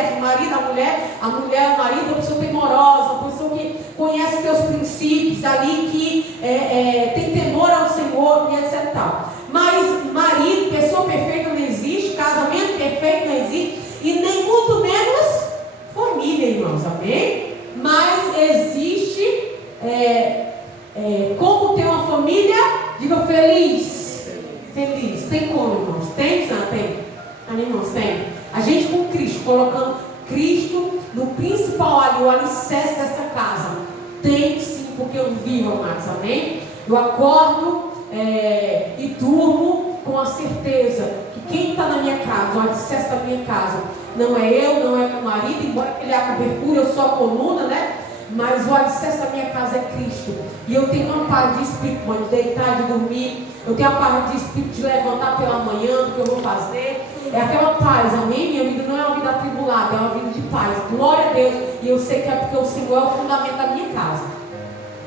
certo. O marido, a mulher, o marido, é uma pessoa temorosa, uma pessoa que conhece os teus princípios ali, que tem temor ao Senhor e etc e tal. Mas marido, pessoa perfeita não existe, casamento perfeito não existe, e nem muito menos família, irmãos, amém? Mas existe como ter uma família, diga feliz. Feliz. Tem como, irmãos? Tem, não tem? Amém, irmãos? Tem. A gente com Cristo, colocando Cristo no principal ali, o alicerce dessa casa. Tem sim, porque eu vivo, amados, amém? Eu acordo e durmo com a certeza que quem está na minha casa, o alicerce da minha casa, não é eu, não é meu marido, embora ele é a cobertura, eu sou a coluna, né? Mas o alicerce da minha casa é Cristo. E eu tenho uma paz de espírito, mãe, de deitar, de dormir. Eu tenho a paz de espírito de levantar pela manhã, do que eu vou fazer. É aquela paz, amém? Minha vida não é uma vida atribulada, é uma vida de paz. Glória a Deus. E eu sei que é porque o Senhor é o fundamento da minha casa.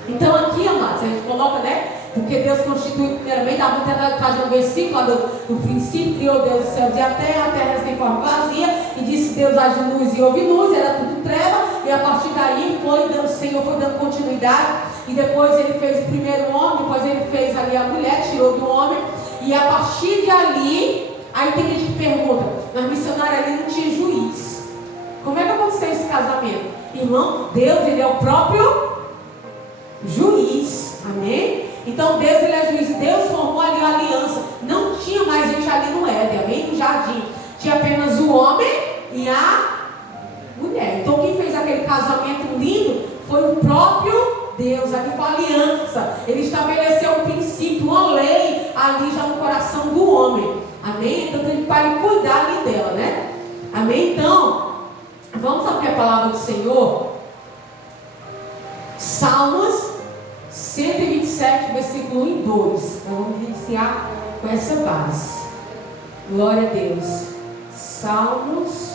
Então aqui, amados, a gente coloca, né? Porque Deus constituiu primeiramente, a gente está fazendo um versículo lá do princípio, criou Deus os céus e a terra sem forma vazia, e disse Deus haja luz e houve luz, era tudo treva, e a partir daí o Senhor foi dando continuidade, e depois ele fez o primeiro homem, depois ele fez ali a mulher, tirou do homem, e a partir de ali, aí tem gente que pergunta, mas missionário ali não tinha juiz, como é que aconteceu esse casamento? Irmão, Deus, ele é o próprio juiz, amém? Então Deus, ele é juiz, Deus formou ali a aliança, não tinha mais gente ali no Éden, amém? No jardim, tinha apenas o homem e a mulher. Então quem fez aquele casamento lindo foi o próprio Deus, ali foi a aliança, ele estabeleceu um princípio, uma lei ali já no coração do homem, amém? Então ele para cuidar ali dela, né? Amém? Então, vamos abrir a palavra do Senhor, Salmos 127, versículo 1 e 2. Vamos iniciar com essa base. Glória a Deus. Salmos,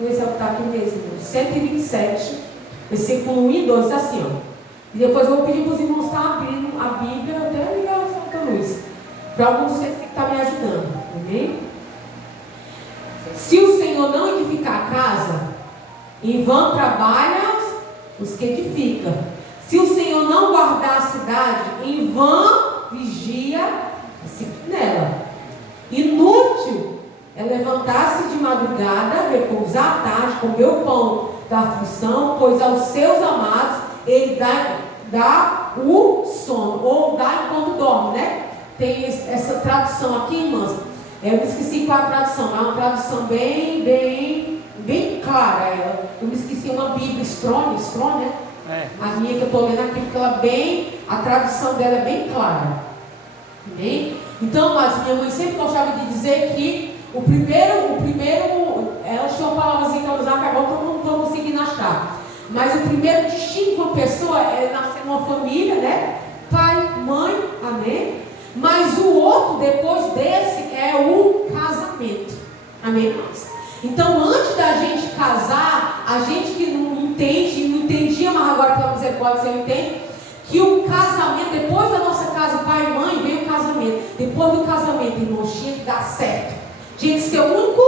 vou exaltar aqui mesmo, 127, versículo 1 e 2, assim, ó. E depois eu vou pedir para os irmãos estar abrindo a Bíblia, até ligar a Santa Luz, para alguns de vocês que estão me ajudando, amém? Se o Senhor não edificar a casa, em vão trabalham os que edificam. Se o Senhor não guardar a cidade, em vão vigia a sentinela. Inútil é levantar-se de madrugada, repousar à tarde, comer o pão da aflição, pois aos seus amados ele dá o sono, ou dá enquanto dorme, né? Tem essa tradução aqui, irmãs. Eu me esqueci qual é a tradução, é uma tradução bem clara. Eu me esqueci uma Bíblia Strong, né? A minha que eu estou lendo aqui, porque a tradução dela é bem clara. Amém? Então, mas minha mãe sempre gostava de dizer que o primeiro, ela tinha uma palavrazinha que ela usava, que agora eu não estou conseguindo achar. Mas o primeiro distingue uma pessoa é nascer numa família, né? Pai, mãe, amém? Mas o outro, depois desse, é o casamento. Amém, irmãos? Então, antes da gente casar, a gente que não entendia, mas agora pela misericórdia você entende, que o casamento, depois da nossa casa, pai e mãe, veio o casamento. Depois do casamento, irmãos, tinha que dar certo. Tinha que ser o único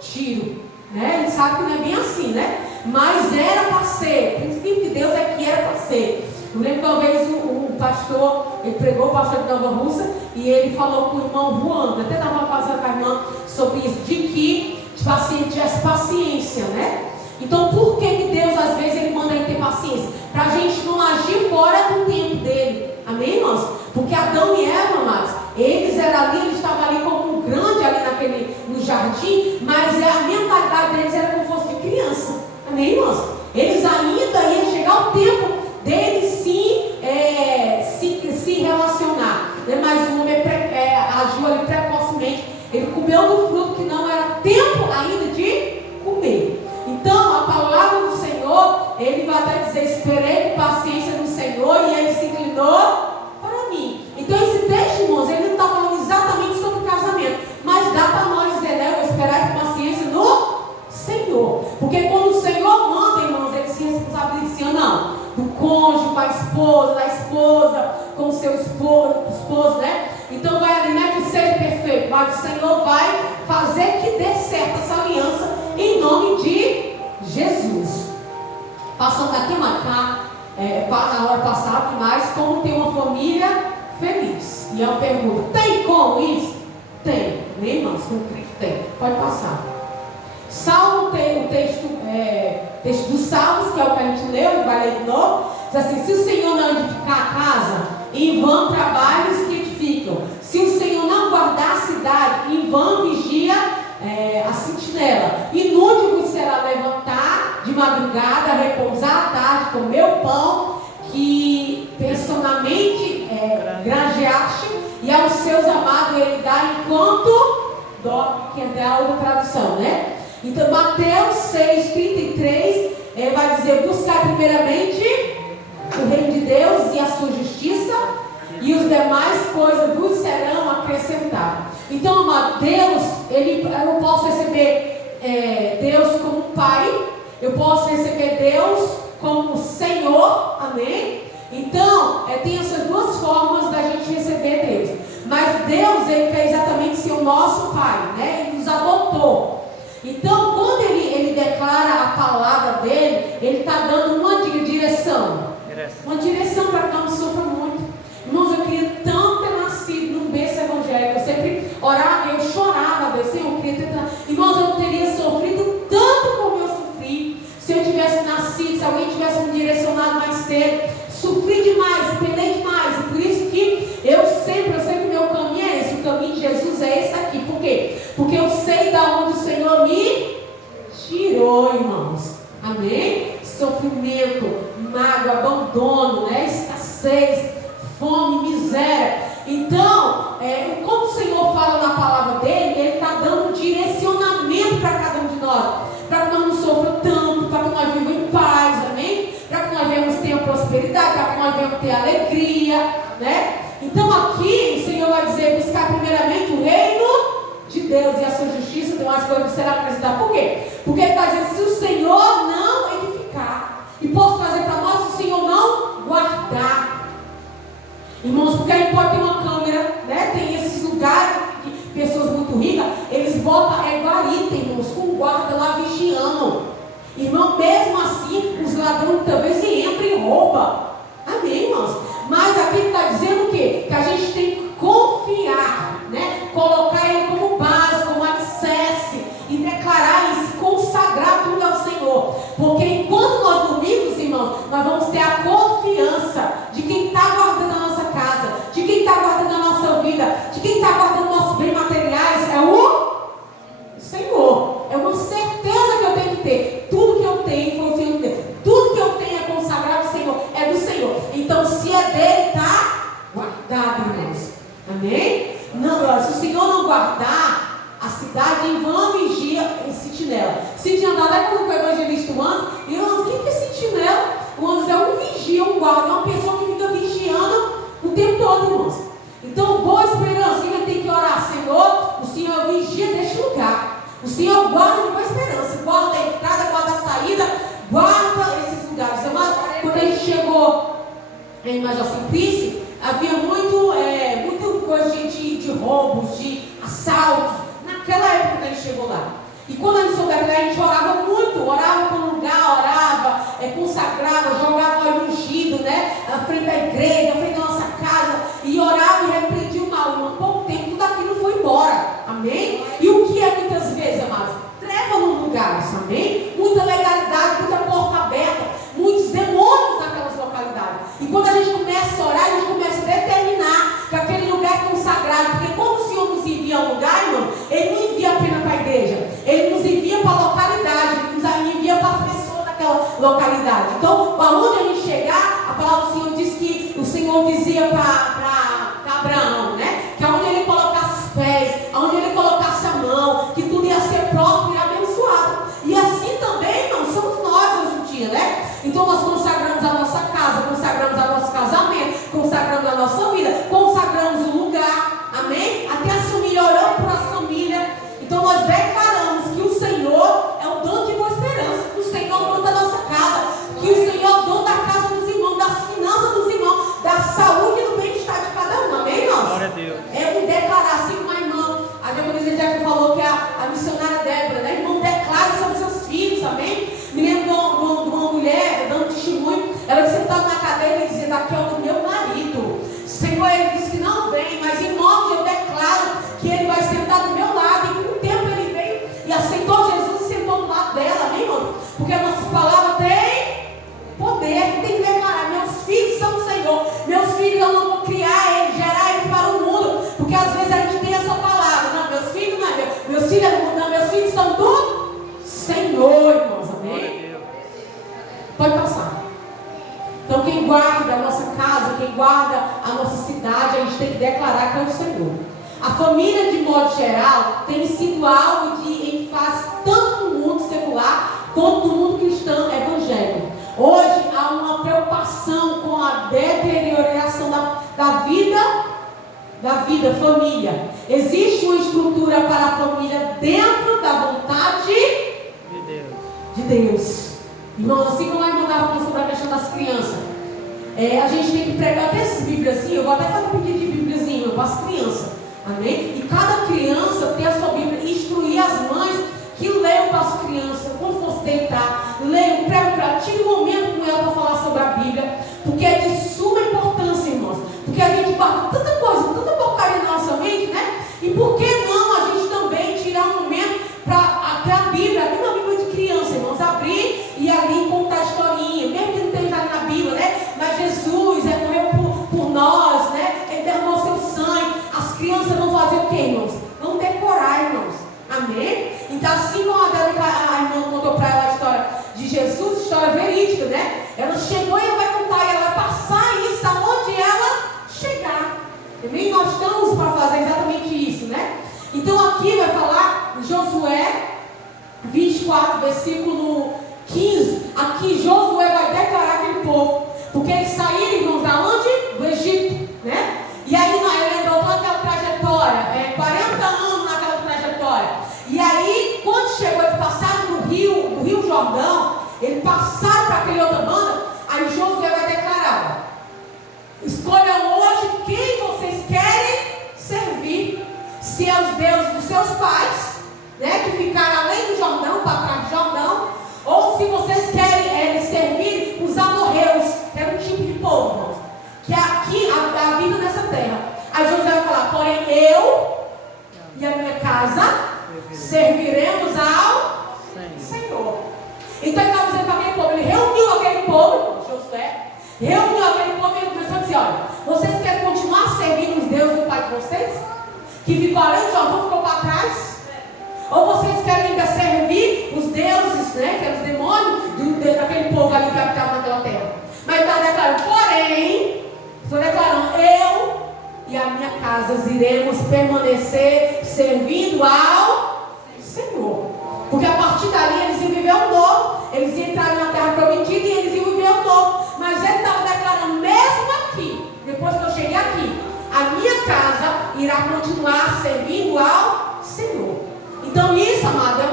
tiro. Né? A gente sabe que não é bem assim, né? Mas era para ser. O princípio de Deus é que era para ser. Eu lembro que uma vez o pastor, ele pregou, o pastor de Nova Russa, e ele falou com o irmão Juan, até estava passando com a irmã sobre isso, de que tivesse paciência, né? Então por que Deus às vezes ele manda a gente ter paciência? Para a gente não agir fora do tempo dele, amém, irmãos? Porque Adão e Eva, amados, eles estavam ali como um grande ali no jardim, mas a mentalidade deles era como se fosse de criança, amém, irmãos? Eles ainda iam chegar o tempo deles se relacionar, né? Mas o homem agiu ali precocemente, ele comeu do fruto que não era tempo ainda de comer. Então a palavra do Senhor, ele vai até dizer, esperei com paciência no Senhor e ele se inclinou para mim. Então esse texto, irmãos, ele não está falando exatamente sobre o casamento, mas dá para nós dizer, né, eu esperar com paciência no Senhor, porque quando o Senhor manda, irmãos, ele se responsabiliza, não, do cônjuge, com a esposa, da esposa, com o seu esposo, né? Então vai ali, né, que seja perfeito, mas o Senhor vai fazer que dê certo essa aliança em nome de passando daqui a cá, na hora passada, mas como ter uma família feliz. E eu pergunto, tem como isso? Tem, né, irmãos? Tem, pode passar. Salmo tem o texto dos Salmos, que é o que a gente leu, vai ler de novo. Diz assim: se o Senhor não edificar a casa, em vão trabalhos que edificam. Se o Senhor não guardar a cidade, em vão vigia a sentinela. Inútil vos será levantar de madrugada, repousar à tarde, comer o pão que personalmente granjeaste, e aos seus amados ele dá enquanto dorme, que é da outra tradução, né? Então Mateus 6,33 vai dizer: buscar primeiramente o reino de Deus e a sua justiça, e os demais coisas vos serão acrescentadas. Então, amado, Deus, eu posso receber Deus como Pai, eu posso receber Deus como Senhor, amém? Então, tem essas duas formas da gente receber Deus. Mas Deus, Ele quer exatamente ser o nosso Pai, né? Ele nos adotou. Então, quando Ele declara a palavra dEle, Ele está dando uma direção. Uma direção para que não sofra muito. Irmãos, eu queria tanto ter nascido num berço evangélico. Eu sempre orava, eu chorava, Deus, Senhor, eu queria ter... Irmãos, eu não teria sofrido tanto como eu sofri se eu tivesse nascido, se alguém tivesse me direcionado mais cedo. Sofri demais, penei demais. E por isso que eu sei que o meu caminho é esse. O caminho de Jesus é esse aqui. Por quê? Porque eu sei da onde o Senhor me tirou, irmãos. Amém? Sofrimento, mágoa, abandono, né? Escassez, fome, miséria. Então, como o Senhor fala na palavra dele, Ele está dando direcionamento para cada um de nós, para que nós não soframos tanto, para que nós vivamos em paz, amém? Para que nós venhamos ter prosperidade, para que nós venhamos ter alegria, né? Então aqui o Senhor vai dizer: buscar primeiramente o reino de Deus e a sua justiça, então as coisas serão acrescentadas. Por quê? Porque Ele está dizendo: se o Senhor não edificar, e posso trazer para nós, se o Senhor não guardar. Irmãos, porque aí pode ter uma câmera, né? Tem esses lugares que pessoas muito ricas, eles botam guarita, irmãos, com guarda lá vigiando. Irmão, mesmo assim, os ladrões talvez entram e roubam. Amém, irmãos? Mas aqui está dizendo o quê? Que a gente tem que confiar, né? Colocar Ele como base, como alicerce, e declarar isso, consagrar tudo ao Senhor. Porque enquanto nós dormimos, irmãos, nós vamos ter a confiança de quem está guardando a nossa casa, de quem está guardando a nossa vida, de quem está guardando nossos bens materiais. É o Senhor. É uma certeza que eu tenho que ter. Tudo que eu tenho foi o Senhor que deu. Tudo que eu tenho é consagrado ao Senhor, é do Senhor. Então, se é dele, está guardado, irmãos. Amém? Não, se o Senhor não guardar, a cidade em vão vigia em sentinela. Sentinela é como o evangelista Anjo. E eu, o que é sentinela? O anjo é um vigia, um guarda, é uma pessoa que fica vigiando o tempo todo, irmãos. Então, boa esperança, o que eu tenho que orar? Senhor, o Senhor vigia deste lugar. O Senhor guarda de boa esperança, guarda a entrada, guarda a saída, guarda esses lugares. Mas quando a gente chegou em Major Simplício, havia muita coisa de roubos, de assaltos, naquela época que a gente chegou lá. E quando a gente soube daquilo, a gente orava muito, orava para um lugar, orava, consagrava, jogava óleo ungido, né? Na frente da igreja, na frente da nossa casa, e orava e repreendia o mal. Em pouco tempo, tudo aquilo foi embora. Amém? E o que é muitas vezes, amados? Treva no lugar, amém? Muita legalidade, muita porta aberta, muitos demônios naquelas localidades. E quando a gente começa a orar, a gente começa a determinar que aquele lugar é consagrado. Porque quando o Senhor nos envia a um lugar, irmão, Ele não envia apenas para a igreja, Ele nos envia para a localidade, Ele nos envia para as pessoas daquela localidade. Então, para onde a gente chegar, a palavra do Senhor diz que o Senhor dizia para Abraão, né? Que aonde ele colocasse os pés, aonde ele colocasse a mão, que tudo ia ser próspero e abençoado. E assim também, irmão, somos nós hoje em dia, né? Então nós consagramos a nossa casa, consagramos o nosso casamento, consagramos a nossa vida, consagramos o lugar, amém? Até a família, oramos por a família. Então nós declaramos que o Senhor é o dono de boa esperança, que o Senhor é o dono da nossa casa, que o Senhor é o dono da casa dos irmãos, das finanças dos irmãos, da saúde e do bem-estar de cada um, amém, irmãos? cidade, a gente tem que declarar que é o Senhor. A família, de modo geral, tem sido alvo de ênfase tanto no mundo secular quanto no mundo cristão evangélico. Hoje há uma preocupação com a deterioração da vida, família. Existe uma estrutura para a família dentro da vontade de Deus. Irmãos, assim como a irmã estava falando sobre a questão das crianças, a gente tem que pregar até essas bíbliazinhas. Eu vou até fazer um pedido de bíbliazinha para as crianças. Amém? E cada criança ter a sua Bíblia e instruir as mães que leiam para as crianças, quando fosse deitar, leiam, pregam para ela, tire um momento com ela para falar sobre a Bíblia, porque é de suma importância, irmãos. Porque a gente guarda tanta coisa, tanta porcaria na nossa mente, né? E por que não a gente também tirar um momento para até a Bíblia, até uma Bíblia de criança, irmãos, abrir e ali contar a historinha, mesmo que não esteja ali na Bíblia, né? Mas Jesus morreu por nós, né? Ele derramou seu sangue. As crianças vão fazer o quê, irmãos? Vão decorar, irmãos. Amém? Então, assim como a irmã contou para ela a história de Jesus, história verídica, né? Ela chegou e ela vai contar, e ela vai passar isso aonde ela chegar. Amém? Nós estamos para fazer exatamente isso, né? Então, aqui vai falar Josué 24, versículo 15. Aqui Josué vai declarar aquele povo, porque eles saíram, irmãos, da onde? Do Egito, né? E aí ele andou toda aquela trajetória, 40 anos naquela trajetória. E aí, quando chegou, eles passaram do rio Jordão, eles passaram para aquele outra banda, aí Josué vai declarar: escolham hoje quem vocês querem servir, se é os deuses dos seus pais, né, que ficaram além do Jordão, para trás do Jordão, ou se vocês querem servir os amorreus, que era um tipo de povo, irmãos, que aqui a vida nessa terra. Aí Josué vai falar: porém eu e a minha casa serviremos ao Senhor. Então ele estava dizendo para aquele povo, ele reuniu aquele povo, Josué, reuniu aquele povo e ele começou a dizer: olha, vocês querem continuar servindo os deuses do pai de vocês, que ficou além do Jordão, ficou para trás? Ou vocês querem ainda servir os deuses, né, que eram os demônios daquele povo ali que habitava naquela terra? Mas está declarando, porém, estou declarando, eu e a minha casa iremos permanecer servindo ao Senhor. Porque a partir dali eles iam viver um novo, eles iam entrar na terra prometida e eles iam viver um novo. Mas ele estava declarando, mesmo aqui, depois que eu cheguei aqui, a minha casa irá continuar servindo ao Senhor. Então isso, amado, é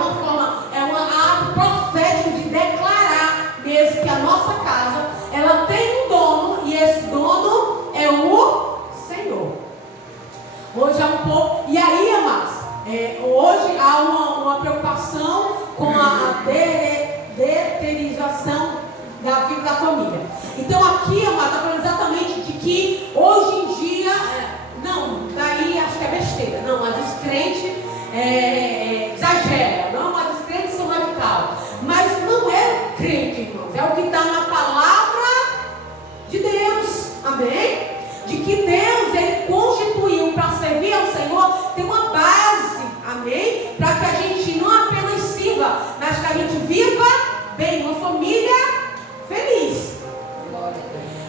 um ato profético de declarar mesmo que a nossa casa, ela tem um dono, e esse dono é o Senhor. Hoje há um pouco, e aí, amados, hoje há uma preocupação com a deterioração da vida da família. Então aqui, amado, está falando exatamente de que hoje em dia, daí acho que é besteira, mas os crentes exageram, mas os crentes são radicais. Mas não é crente, irmãos, é o que está na palavra de Deus, amém? De que Deus, Ele constituiu para servir ao Senhor, tem uma base, amém? Para que a gente não apenas sirva, mas que a gente viva bem, uma família feliz,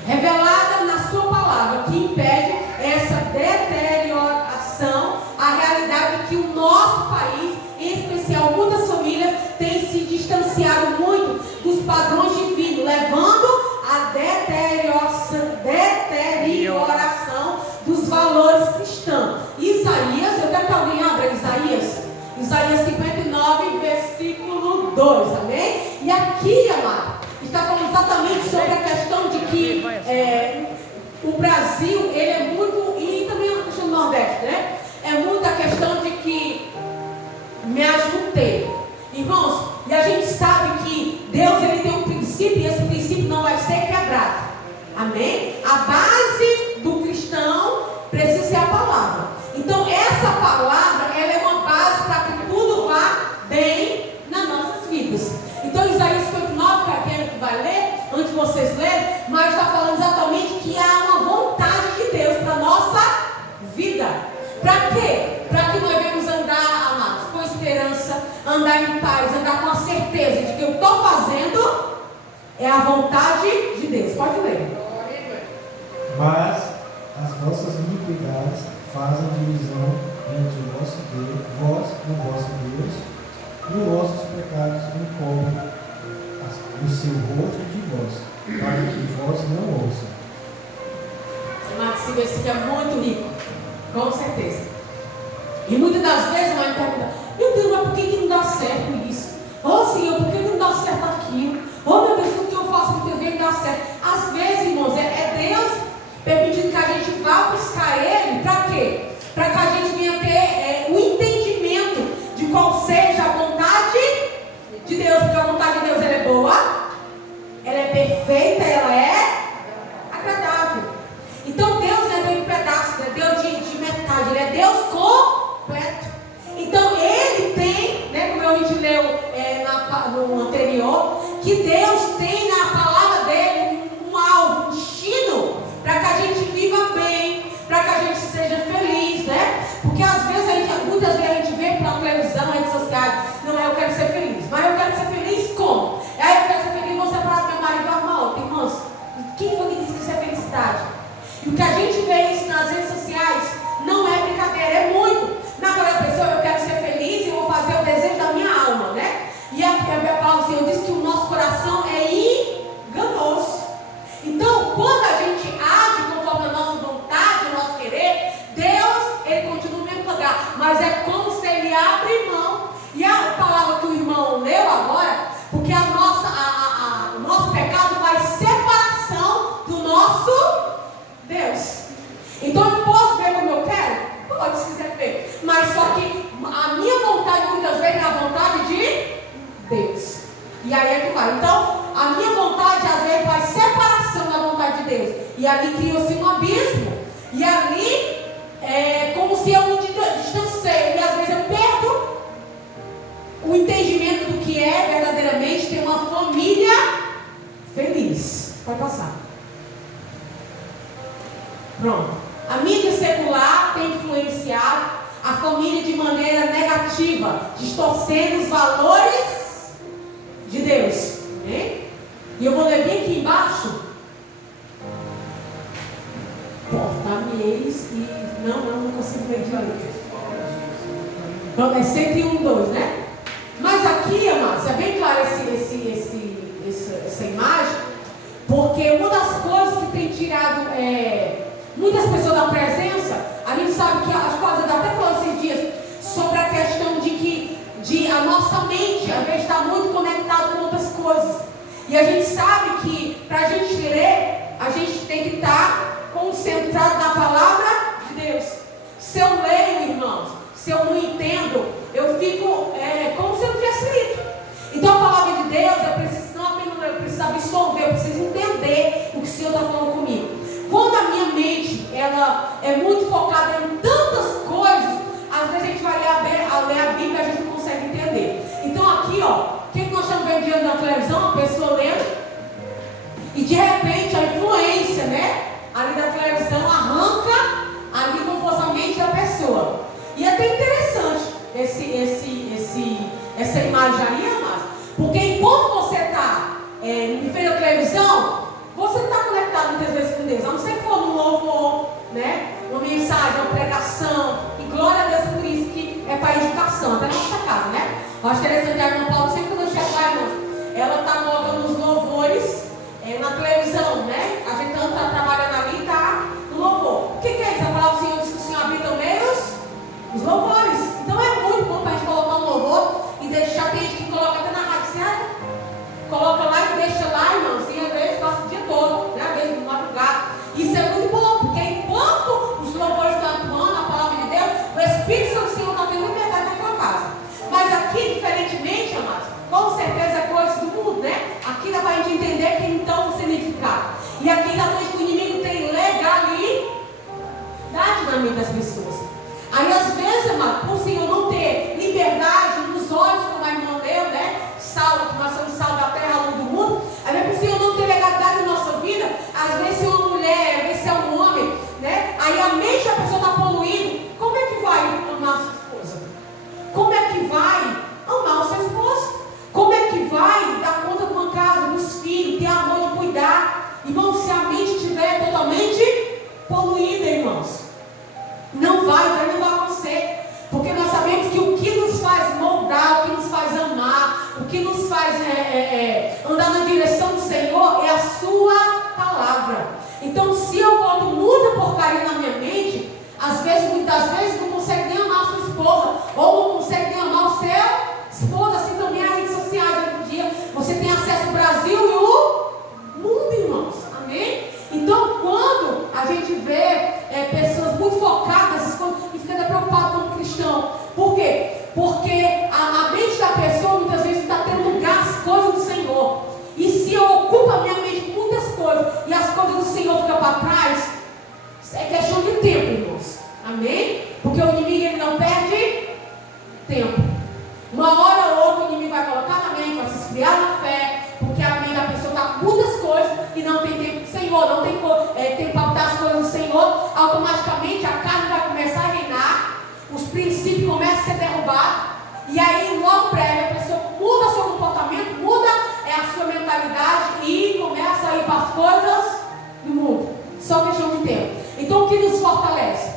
revelada na sua palavra, que impede essa deterioração, a realidade de que o nosso país, em especial muitas famílias, têm se distanciado muito dos padrões divinos, levando a deterioração dos valores cristãos. Isaías, eu quero que alguém abra Isaías 59, versículo 2, amém? E aqui, amado, está falando exatamente sobre a questão de que o Brasil, ele é muito, e também a questão do Nordeste, né? É muito a questão de que me ajuntei. Irmãos, e a gente sabe que Deus, ele tem um princípio, e esse princípio não vai ser quebrado. Amém? A base do cristão precisa ser a palavra. Então, essa palavra, ela é uma base para que tudo vá bem nas nossas vidas. Então, Isaías 59, para quem vai ler, antes de vocês lerem, mas está falando exatamente que há uma vontade de Deus para a nossa vida. Para quê? Para que nós venhamos andar, amados, com esperança, andar em paz, andar com a certeza de que eu estou fazendo é a vontade de Deus. Pode ler. Mas As vossas iniquidades fazem divisão entre o vosso Deus, vós e o vosso Deus, e os vossos pecados encobrem o seu rosto de vós, para que vós não ouçam. Mas esse versículo é muito rico, com certeza. E muitas das vezes uma pergunta: meu Deus, mas por que não dá certo isso? Oh Senhor, por que não dá certo aquilo? Oh meu Deus, o que eu faço que teu não dá certo? Às vezes, irmãos, é Deus permitindo que a gente vá buscar Ele, para quê? Para que a gente venha ter o entendimento de qual seja a vontade de Deus, porque a vontade de Deus ela é boa, ela é perfeita, ela é agradável. Então Deus não é Deus de pedaços, não é Deus de metade, Ele é Deus completo. Então Ele tem, né, como a gente leu no anterior, que Deus tem na palavra dele um alvo, um destino, para que a gente viva bem, para que a gente seja feliz, né? Porque às vezes muitas vezes a gente vê pela televisão, redes sociais, não, eu quero ser feliz, mas eu quero ser feliz como? Aí eu quero ser feliz, vou separar do meu marido e arrumar outro. Irmãos, quem foi que disse que isso é felicidade? E o que a gente vê isso nas redes sociais não é brincadeira, é muito. Naquela pessoa, eu quero ser feliz e vou fazer o desejo da minha alma, né? E a palavra do Senhor diz que o nosso coração é enganoso. Então, quando a gente age conforme a nossa vontade, o nosso querer, Deus, Ele continua no mesmo lugar. Mas é como se Ele abre mão. E a palavra que o irmão leu agora, porque o nosso pecado faz separação do nosso Deus. Então eu posso ver como eu quero? Pode, se quiser ver. Mas só que a minha vontade muitas vezes é a vontade de Deus. E aí é que vai. Então, a minha vontade às vezes faz separação da vontade de Deus. E ali cria-se um abismo. E ali é como se eu me distanciei. E às vezes eu perdo o entendimento do que é verdadeiramente ter uma família feliz. Pode passar. Pronto. A mídia secular tem influenciado a família de maneira negativa, distorcendo os valores de Deus. Amém? E eu vou ler bem aqui embaixo. Porta-me-eis e... Não consigo ler de olho. Então é 101:2, né? Mas aqui, amados, é bem claro essa imagem, porque uma das coisas que tem tirado muitas pessoas da presença, a gente sabe que as coisas, até falou esses dias, sobre a questão de a nossa mente, às vezes, está muito conectada com outras coisas. E a gente sabe que, para a gente ler, a gente tem que estar concentrado na palavra de Deus. Se eu leio, irmãos, se eu não entendo, eu fico como se eu não tivesse lido. Então, a palavra de Deus, eu preciso não apenas ler, eu preciso absorver, eu preciso entender o que o Senhor está falando comigo. Quando a minha mente ela é muito focada em tantas coisas, às vezes a gente vai ler a Bíblia e a gente não consegue entender. Então aqui, ó, o que nós estamos vendo diante da televisão? A pessoa lendo, e de repente a influência, né, ali da televisão arranca ali como fosse a mente da pessoa. E é até interessante essa imagem aí, amados, porque enquanto você está em frente à televisão, você está conectado muitas vezes com Deus, a não ser que for num louvor, né? Uma mensagem, uma pregação, e glória a Deus por isso que é para edificação, até na nossa casa, né? Eu acho interessante a irmã Paulo, sempre quando eu chego lá, irmãos, ela está colocando os louvores na televisão, né? A gente está trabalhando ali e está no louvor. O que é isso? A palavra do Senhor diz que o Senhor habita meio os louvores. Então é muito bom para a gente colocar um louvor e deixar, tem gente que coloca até na rádio, certo? Coloca lá e deixa lá, irmãos, e às vezes passa o dia todo, né? Às vezes no madrugada. Isso é muito bom, porque enquanto os louvores estão atuando, a palavra de Deus, o Espírito Santo do Senhor está tendo liberdade naquela casa. Mas aqui, diferentemente, amados, nos faz andar na direção do Senhor é a sua palavra. Então, se eu boto muita porcaria na minha mente, às vezes, muitas vezes, não consegue nem amar a sua esposa, ou não consegue nem amar o seu esposo. Assim também as redes sociais hoje em dia, você tem acesso ao Brasil e o mundo, irmãos. Amém? Então, quando a gente vê pessoas muito focadas nessas coisas, e fica preocupado como cristão. Por quê? Porque a mente da pessoa muitas vezes está tendo lugar às coisas do Senhor. E se eu ocupo a minha mente com muitas coisas e as coisas do Senhor ficam para trás, é questão de tempo, irmãos. Amém? Porque o inimigo ele não perde tempo. Uma hora ou outra o inimigo vai colocar na mente, vai se esfriar na fé, porque a mente da pessoa está com muitas coisas e não tem tempo do Senhor, não tem tempo para botar as coisas do Senhor. Automaticamente a carne vai começar a reinar, os princípios começam a ser derrubados, e aí logo breve a pessoa muda seu comportamento, muda a sua mentalidade e começa a ir para as coisas do mundo. Só questão de tempo. Então o que nos fortalece?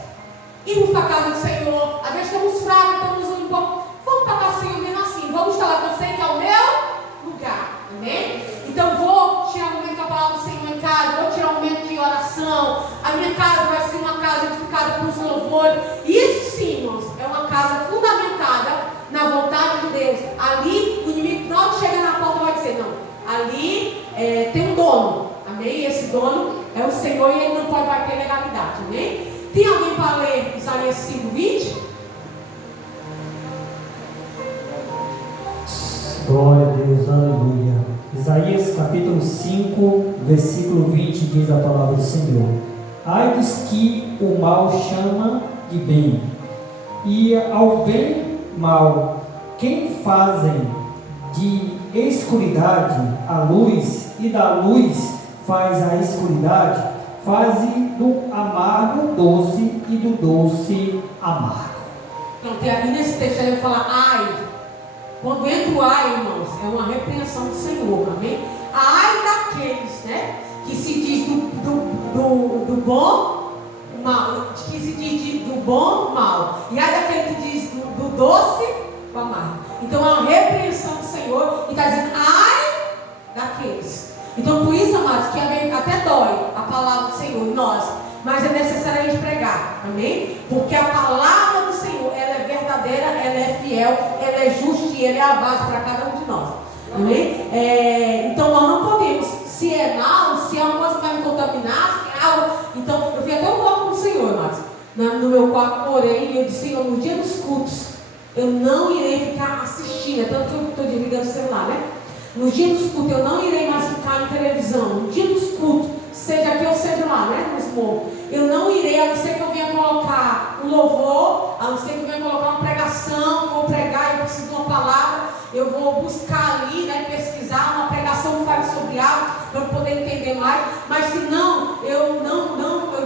Irmos para a casa do Senhor. Às vezes estamos fracos, estamos um pouco. Vamos para a casa do Senhor mesmo assim. Vamos estar lá, que eu sei que é o meu lugar. Amém? Então vou tirar um momento com a palavra do Senhor em casa, vou tirar um momento de oração. A minha casa vai ser uma casa edificada por os louvores. Isso sim, irmãos, é uma casa fundamentada na vontade de Deus. Ali o inimigo não chega na porta e vai dizer, não, ali tem um dono. Amém? Esse dono é o Senhor e ele não pode vai ter legalidade. Amém? Tem alguém para ler Isaías 5:20? Glória a Deus, aleluia. Isaías capítulo 5, versículo 20 diz a palavra do Senhor: ai dos que o mal chama de bem, e ao bem mal, quem fazem de escuridade a luz, e da luz faz a escuridade, faze do amargo doce e do doce amargo. Então, tem ali nesse texto ele vai falar ai. Quando entra o ai, irmãos, é uma repreensão do Senhor, amém? Ai daqueles, né, que se diz do bom mal, que se diz do bom mal, e ai daquele que diz do doce o amargo. Então é uma repreensão do Senhor e está dizendo ai daqueles. Então por isso, amados, que até dói a palavra do Senhor em nós, mas é necessário a gente pregar, amém? Porque a palavra do Senhor, ela é verdadeira, ela é fiel, ela é justa e ela é a base para cada um de nós, amém? Então nós não podemos, se é mal, se é uma coisa que vai me contaminar, se é algo. Então eu fiz até um voto com o Senhor, amados, no meu quarto, orei, e eu disse: Senhor, no dia dos cultos eu não irei ficar assistindo, é tanto que eu estou desligando o celular, né? No dia dos cultos eu não irei mais ficar em televisão. No dia dos cultos, seja aqui ou seja lá, né, nos morros, eu não irei, a não ser que eu venha colocar um louvor, a não ser que eu venha colocar uma pregação, eu vou pregar, eu preciso de uma palavra, eu vou buscar ali, né, pesquisar uma pregação que fale sobre algo, para eu poder entender mais. Mas se não, eu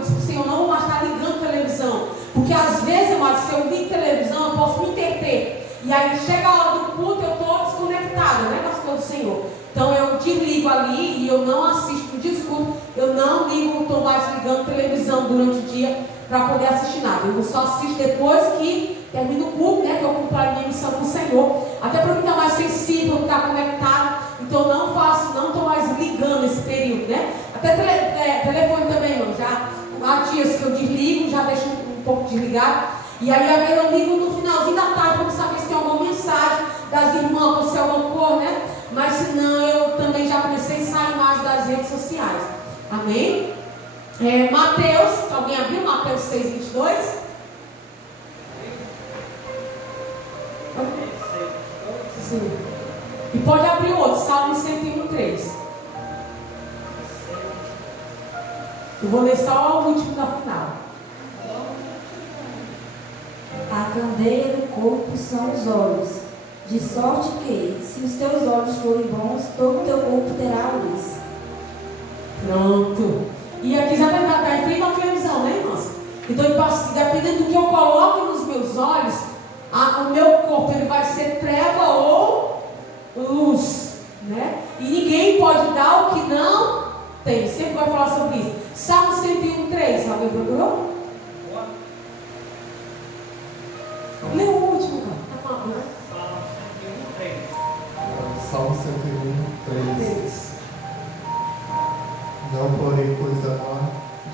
disse assim, eu não vou mais estar ligando televisão, porque às vezes, mas se eu ligo televisão, eu posso me interter. E aí chega a hora do culto, eu estou desconectada, né, com as coisas do Senhor. Então eu desligo ali e eu não assisto o discurso, eu não ligo, estou mais ligando televisão durante o dia para poder assistir nada. Eu só assisto depois que termina o culto, né, que eu cumpro a minha missão com o Senhor. Até para mim estar mais sensível, estar conectado. Então eu não estou mais ligando esse período, né. Até telefone também, irmão. Já há dias que eu desligo, já deixo um pouco desligado. E aí eu ligo no finalzinho da tarde para saber se tem alguma mensagem das irmãs, ou se é alguma coisa, né? Mas se não, eu também já comecei a sair mais das redes sociais. Amém? Mateus, alguém abriu Mateus 6:22? Sim. E pode abrir o outro, Salmo 101:3. Eu vou ler só o último da final. A candeia do corpo são os olhos, de sorte que, se os teus olhos forem bons, todo o teu corpo terá luz. Pronto. E aqui já está em frente à televisão, né, irmãos? Então, dependendo do que eu coloco nos meus olhos, o meu corpo ele vai ser treva ou luz, né? E ninguém pode dar o que não tem. Sempre vai falar sobre isso. Salmo 101:3. Alguém procurou? Lê o último, cara. Tá com a Salmo 101, 3. Não porei coisa má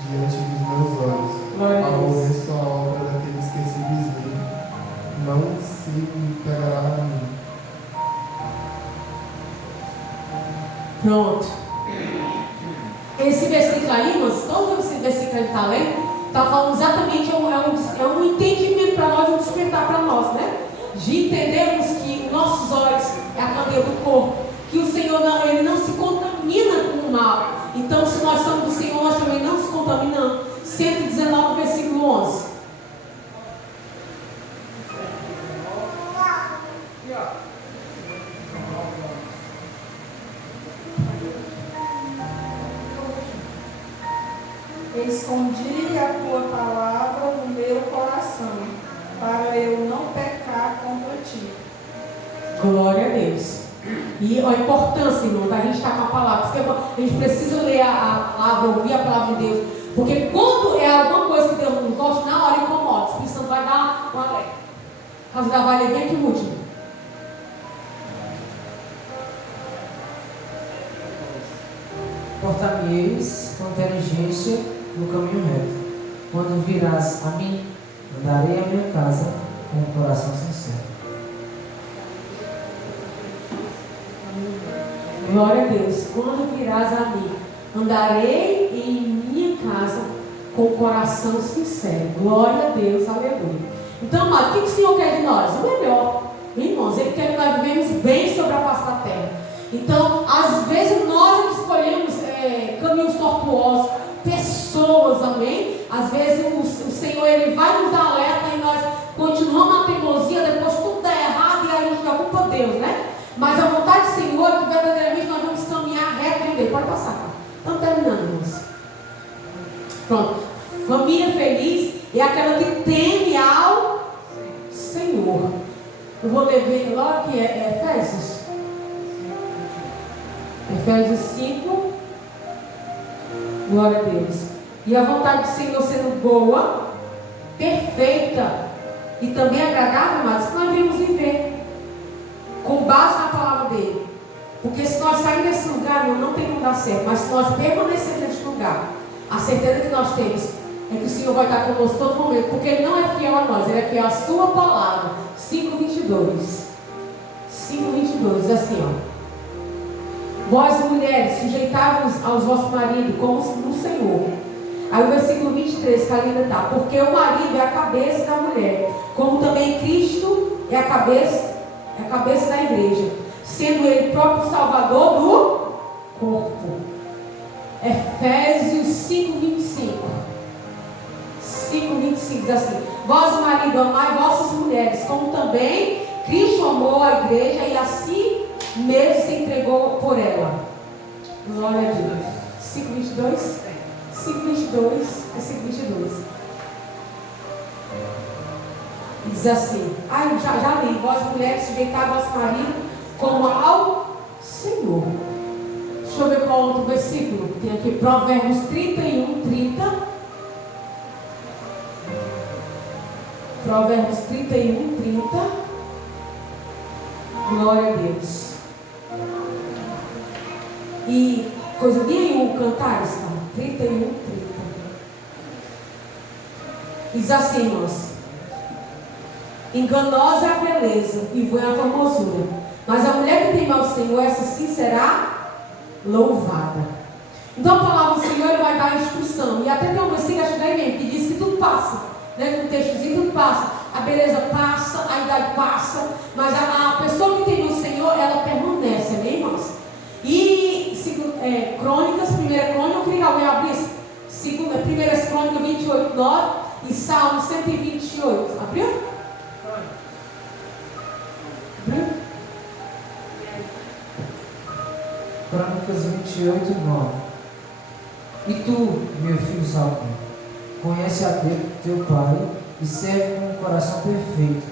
diante dos meus olhos. Aborreço a obra daqueles que se desviam. Não se me pegará a mim. Pronto. Esse versículo aí, mas todo esse versículo que ele está lendo, está falando exatamente, é um entendimento para nós, um despertar para nós, né? De entendermos que nossos olhos é a candeia do corpo, que o Senhor ele não se contamina com o mal. Então, se nós somos do Senhor, nós também não nos contaminamos. 119, versículo 11. Escondi a tua palavra no meu coração, para eu não pecar contra ti. Glória a Deus. E a importância, irmão, da gente estar com a palavra. Porque a gente precisa ler a palavra, ouvir a palavra de Deus. Porque quando é alguma coisa que Deus não gosta, na hora incomoda. O Espírito Santo vai dar uma alerta. Caso da vai ler bem aqui o último. Portar-me-eis com inteligência no caminho reto. Quando virás a mim, andarei a minha casa com o coração sincero. Glória a Deus. Quando virás a mim, andarei em minha casa com o coração sincero. Glória a Deus, aleluia. Então, amado, o que o Senhor quer de nós? O melhor. Irmãos, Ele quer que nós vivemos bem sobre a face da terra. Então, às vezes nós escolhemos caminhos tortuosos, pessoas, amém? Às vezes o Senhor ele vai nos dar alerta e nós continuamos na teimosia, depois tudo dá errado e aí a gente dá culpa a Deus, né? Mas a vontade do Senhor é que verdadeiramente nós vamos caminhar reto em Deus. Pode passar, cara. Estamos terminando, irmãos. Pronto. Família feliz é aquela que teme ao Senhor. Eu vou ler bem logo que é Efésios. Efésios 5. Glória a Deus. E a vontade do Senhor sendo boa, perfeita e também agradável, amados, que nós devemos viver com base na palavra dele. Porque se nós sairmos desse lugar, não tem como dar certo. Mas se nós permanecermos nesse lugar, a certeza que nós temos é que o Senhor vai estar conosco todo momento. Porque Ele não é fiel a nós, Ele é fiel à sua palavra. 5:22. 5:22 diz assim, ó. Vós, mulheres, sujeitai-vos aos vossos maridos como no Senhor. Aí o versículo 23 que ainda está. Porque o marido é a cabeça da mulher, como também Cristo é a cabeça da igreja, sendo Ele próprio Salvador do corpo. Efésios 5:25. 5:25 diz assim: Vós, marido, amai vossas mulheres, como também Cristo amou a igreja e assim mesmo se entregou por ela. Glória a Deus. 5:22. 5:22 é 5:22. Diz assim: já li. Vós, mulheres, sujeitai vosso marido como ao Senhor. Deixa eu ver qual outro versículo. Tem aqui Provérbios 31:30. Provérbios 31:30. Glória a Deus. E coisa nenhuma, Cantares, tá? 31:30. Diz assim, irmãos: enganosa é a beleza e vã a formosura, mas a mulher que teme ao Senhor, essa sim será louvada. Então a palavra do Senhor ele vai dar instrução. E até tem um versículo, acho que daí mesmo, que diz que tudo passa, né? No textozinho tudo passa. A beleza passa, a idade passa, mas a pessoa que tem o Senhor, ela permanece, amém, irmãos? E Crônicas, 1 Crônica, eu queria que alguém abrisse 1 Crônica 28:9 e Salmo 128. Abriu? Abriu? Crônicas 28:9. E tu, meu filho Salomão, conhece a Deus teu pai e serve com um coração perfeito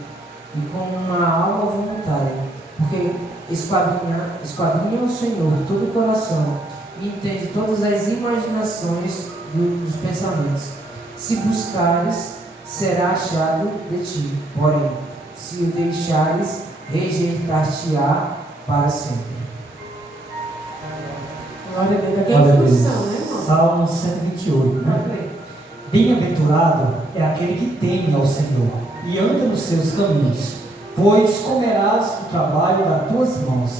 e com uma alma voluntária, porque esquadrinha o Senhor todo o coração e entende todas as imaginações dos pensamentos. Se buscares, será achado de ti, porém, se o deixares, rejeitar-te-á para sempre. Glória a Deus. Aqui é a instrução, né, irmão? Salmo 128, né? Bem-aventurado é aquele que teme ao Senhor e anda nos seus caminhos, pois comerás o trabalho das tuas mãos.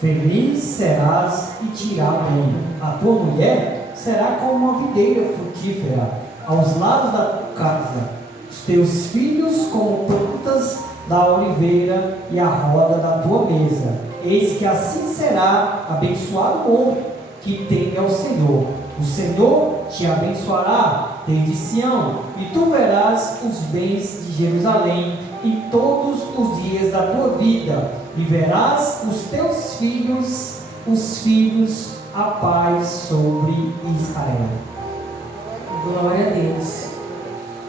Feliz serás e te irá bem. A tua mulher será como uma videira frutífera aos lados da tua casa, os teus filhos como plantas da oliveira e a roda da tua mesa. Eis que assim será abençoado o homem que teme ao Senhor. O Senhor te abençoará desde Sião, e tu verás os bens de Jerusalém em todos os dias da tua vida, e verás os teus filhos, os filhos, a paz sobre Israel. Glória a Deus.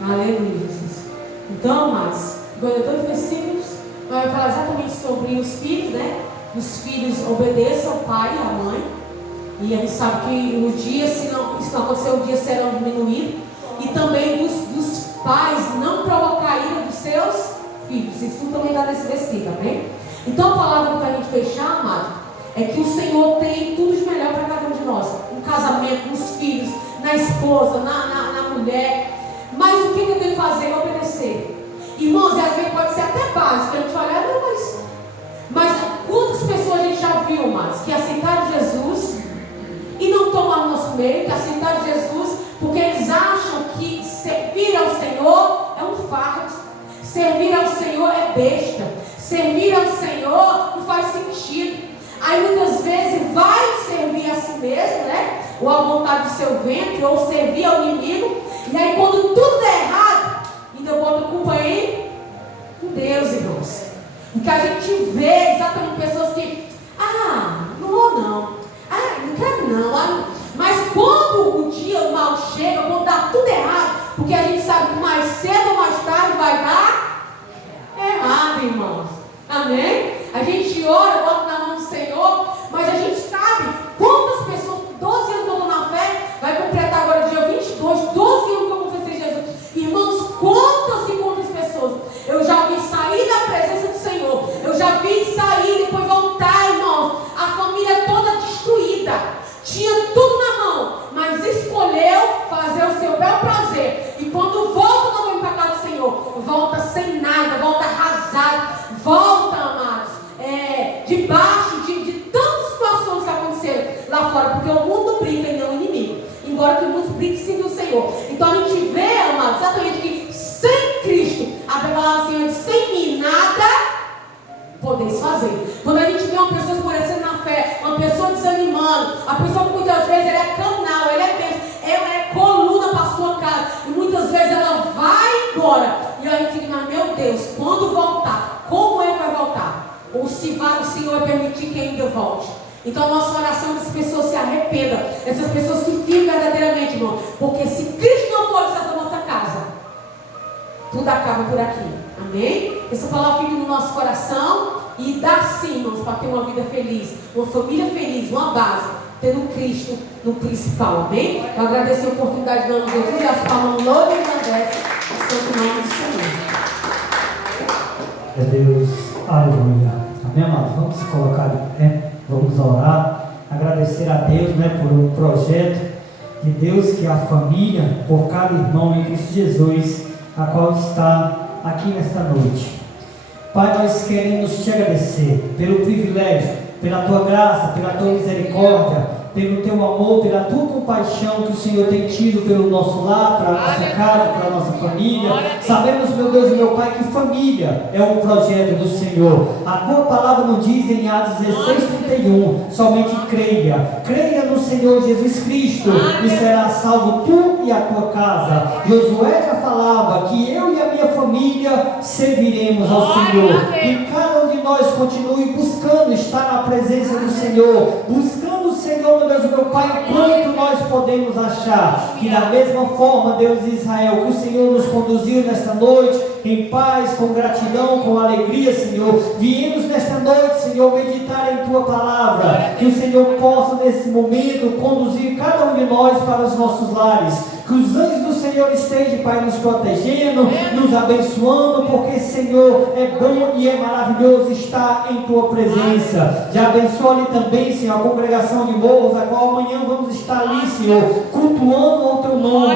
Aleluia, Jesus. Então, amados, agora 2 versículos, vai falar exatamente sobre os filhos, né? Os filhos obedeçam ao pai e à mãe. E a gente sabe que os dias, se não acontecer, os dias serão diminuídos. E também dos pais não provocar a ira dos seus filhos. Isso tudo também está nesse versículo, amém? Então a palavra para a gente fechar, amado, é que o Senhor tem tudo de melhor para cada um de nós. No casamento, nos filhos, na esposa, na mulher. Mas o que eu tenho que fazer? Obedecer. Irmãos, e às vezes pode ser até básico. A gente olha, não, mas quantas pessoas a gente já viu, amados, que aceitaram Jesus e não estão lá no nosso meio, que aceitaram Jesus porque eles acham que servir ao Senhor é um fardo, servir ao Senhor é besta, servir ao Senhor não faz sentido. Aí muitas vezes vai servir a si mesmo, né? Ou à vontade do seu ventre, ou servir ao inimigo. E aí quando tudo der errado, ainda bota a culpa em Deus, irmãos. Porque a gente vê exatamente pessoas que, não vou não, não quero não. Mas quando o dia mal chega, quando dá tudo errado, porque a gente sabe que mais cedo ou mais tarde vai dar errado, irmãos. Amém? A gente ora, bota na mão do Senhor, mas a gente sabe quantas pessoas, 12 anos que eu estou na fé, vai completar agora dia 22, 12 anos que eu confessei Jesus. Irmãos, quantas e quantas pessoas eu já vi sair da presença do Senhor, eu já vi sair e depois voltar, irmãos, a família toda destruída, tinha tudo na mão, mas escolheu fazer o seu bel prazer, e quando volta novamente para a casa do Senhor, volta sem nada, volta arrasado, volta, amados, debaixo de tantas situações que aconteceram lá fora, porque o mundo brinca e não o inimigo, embora que muitos brinquem sim do Senhor. Então a gente vê, amados, exatamente que sem Cristo, a palavra assim, sem mim nada podeis fazer. Quando a gente vê uma pessoa esmorecendo na fé, uma pessoa desanimando, a pessoa muitas vezes ela é canal, ela é bênção, ela é coluna para a sua casa, e muitas vezes ela vai embora, e a gente diz, mas meu Deus, quando voltar, como é que vai voltar? Ou se vai, o Senhor vai permitir que ainda volte. Então a nossa oração é que as pessoas se arrependam, essas pessoas que ficam verdadeiramente, irmão, porque se Cristo não for da nossa casa, tudo acaba por aqui, amém? Essa palavra fica no nosso coração e dá sim, irmãos, para ter uma vida feliz, uma família feliz, uma base, tendo Cristo no principal, amém? Eu agradeço a oportunidade de nome de Jesus e as palmas louvam e agradecem o santo nome do Senhor. É Deus, aleluia. Amém, amados? Vamos se colocar de pé, vamos orar, agradecer a Deus, né, por um projeto de Deus que é a família, por cada irmão em Cristo Jesus, a qual está aqui nesta noite. Pai, nós queremos te agradecer pelo privilégio, pela tua graça, pela tua misericórdia, pelo teu amor, pela tua compaixão que o Senhor tem tido pelo nosso lar, pela nossa casa, pela nossa família. Sabemos, meu Deus e meu Pai, que família é um projeto do Senhor. A tua palavra nos diz em Atos 16:31, somente creia no Senhor Jesus Cristo e será salvo tu e a tua casa. Josué já falava que eu e a minha família serviremos ao Senhor. Que cada um de nós continue buscando estar na presença do Senhor, buscando o Senhor, meu Deus, meu Pai, enquanto nós podemos achar. Que da mesma forma, Deus de Israel, que o Senhor nos conduziu nesta noite em paz, com gratidão, com alegria, Senhor. Viemos nesta noite, Senhor, meditar em tua palavra. Que o Senhor possa nesse momento conduzir cada um de nós para os nossos lares. Que os anjos do Senhor estejam, Pai, nos protegendo, nos abençoando, porque, Senhor, é bom e é maravilhoso estar em Tua presença. Já abençoa ali também, Senhor, a congregação de Morros, a qual amanhã vamos estar ali, Senhor, cultuando o Teu nome.